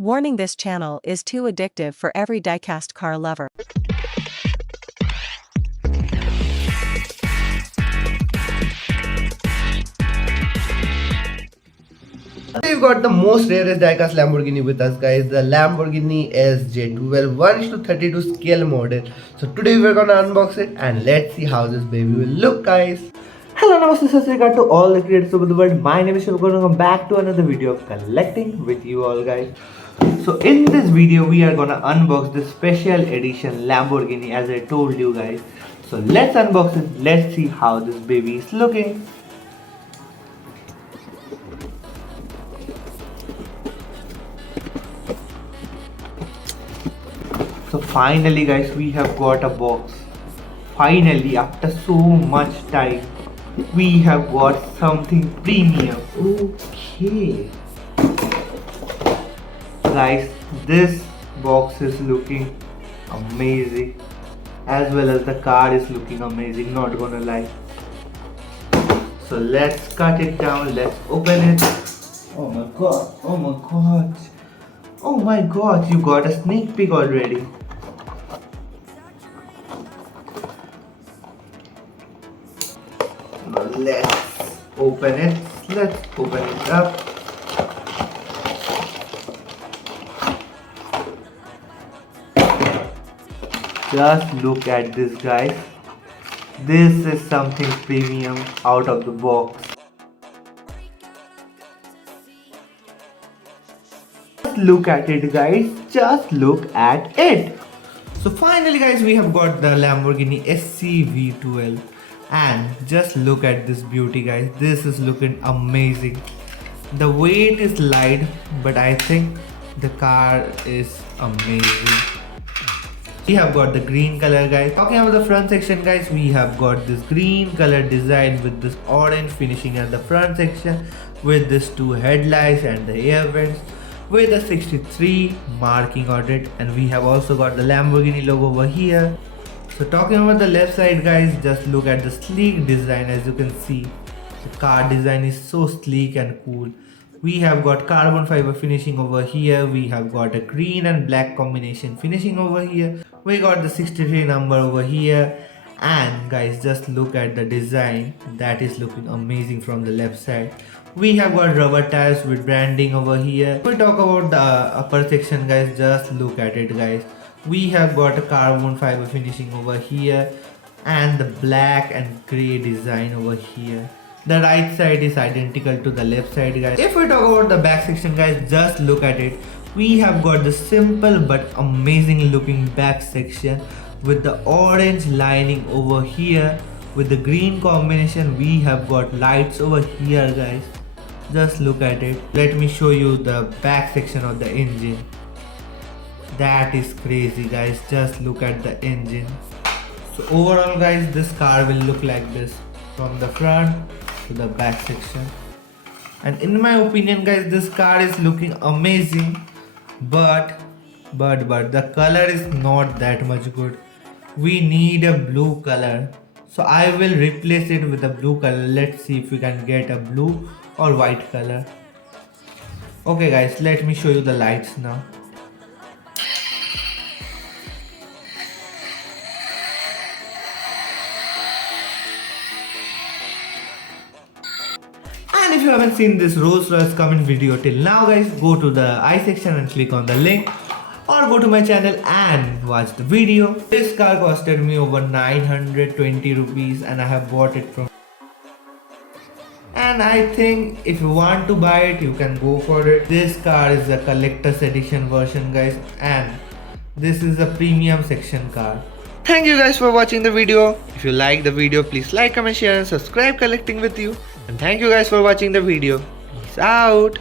Warning: this channel is too addictive for every diecast car lover. We've got the most rarest diecast Lamborghini with us, guys, the Lamborghini SJ12 1:32 scale model. So today we're gonna unbox it and let's see how this baby will look, guys. Hello, namaste, sat sri akal to all the creators of the world. My name is Shiv. Welcome back to another video of collecting with you all, guys. So in this video, we are gonna unbox this special edition Lamborghini, as I told you guys. So let's unbox it. Let's see how this baby is looking. So finally, guys, we have got a box. Finally, after so much time, we have got something premium. Okay, guys, this box is looking amazing, as well as the card is looking amazing, not gonna lie. So let's cut it down, let's open it. Oh my god, oh my god, oh my god, you got a sneak peek already. Now let's open it. Let's open it up. Just look at this, guys. This is something premium out of the box. Just look at it, guys. Just look at it. So finally, guys, we have got the Lamborghini SCV12. And just look at this beauty, guys. This is looking amazing. The weight is light, but I think the car is amazing. We have got the green color, guys. Talking about the front section, guys, we have got this green color design with this orange finishing at the front section, with this two headlights and the air vents, with a 63 marking on it. And we have also got the Lamborghini logo over here. So talking about the left side, guys, just look at the sleek design. As you can see, the car design is so sleek and cool. We have got carbon fiber finishing over here. We have got a green and black combination finishing over here. We got the 63 number over here. And guys, just look at the design. That is looking amazing from the left side. We have got rubber tires with branding over here. If we talk about the upper section, guys, just look at it, guys. We have got a carbon fiber finishing over here and the black and grey design over here. The right side is identical to the left side, guys. If we talk about the back section, guys, just look at it. We have got the simple but amazing looking back section with the orange lining over here. With the green combination, we have got lights over here, guys. Just look at it. Let me show you the back section of the engine. That is crazy, guys. Just look at the engine. So overall, guys, this car will look like this from the front to the back section. And in my opinion, guys, this car is looking amazing, but the color is not that much good. We need a blue color, so I will replace it with a blue color. Let's see if we can get a blue or white color. Okay, guys, let me show you the lights now. And if you haven't seen this Rolls Royce comment video till now, guys, go to the I section and click on the link, or go to my channel and watch the video. This car costed me over 920 rupees and I have bought it from. And I think if you want to buy it, you can go for it. This car is a collector's edition version, guys, and this is a premium section car. Thank you guys for watching the video. If you like the video, please like, comment, share and subscribe collecting with you. And thank you guys for watching the video. Peace out.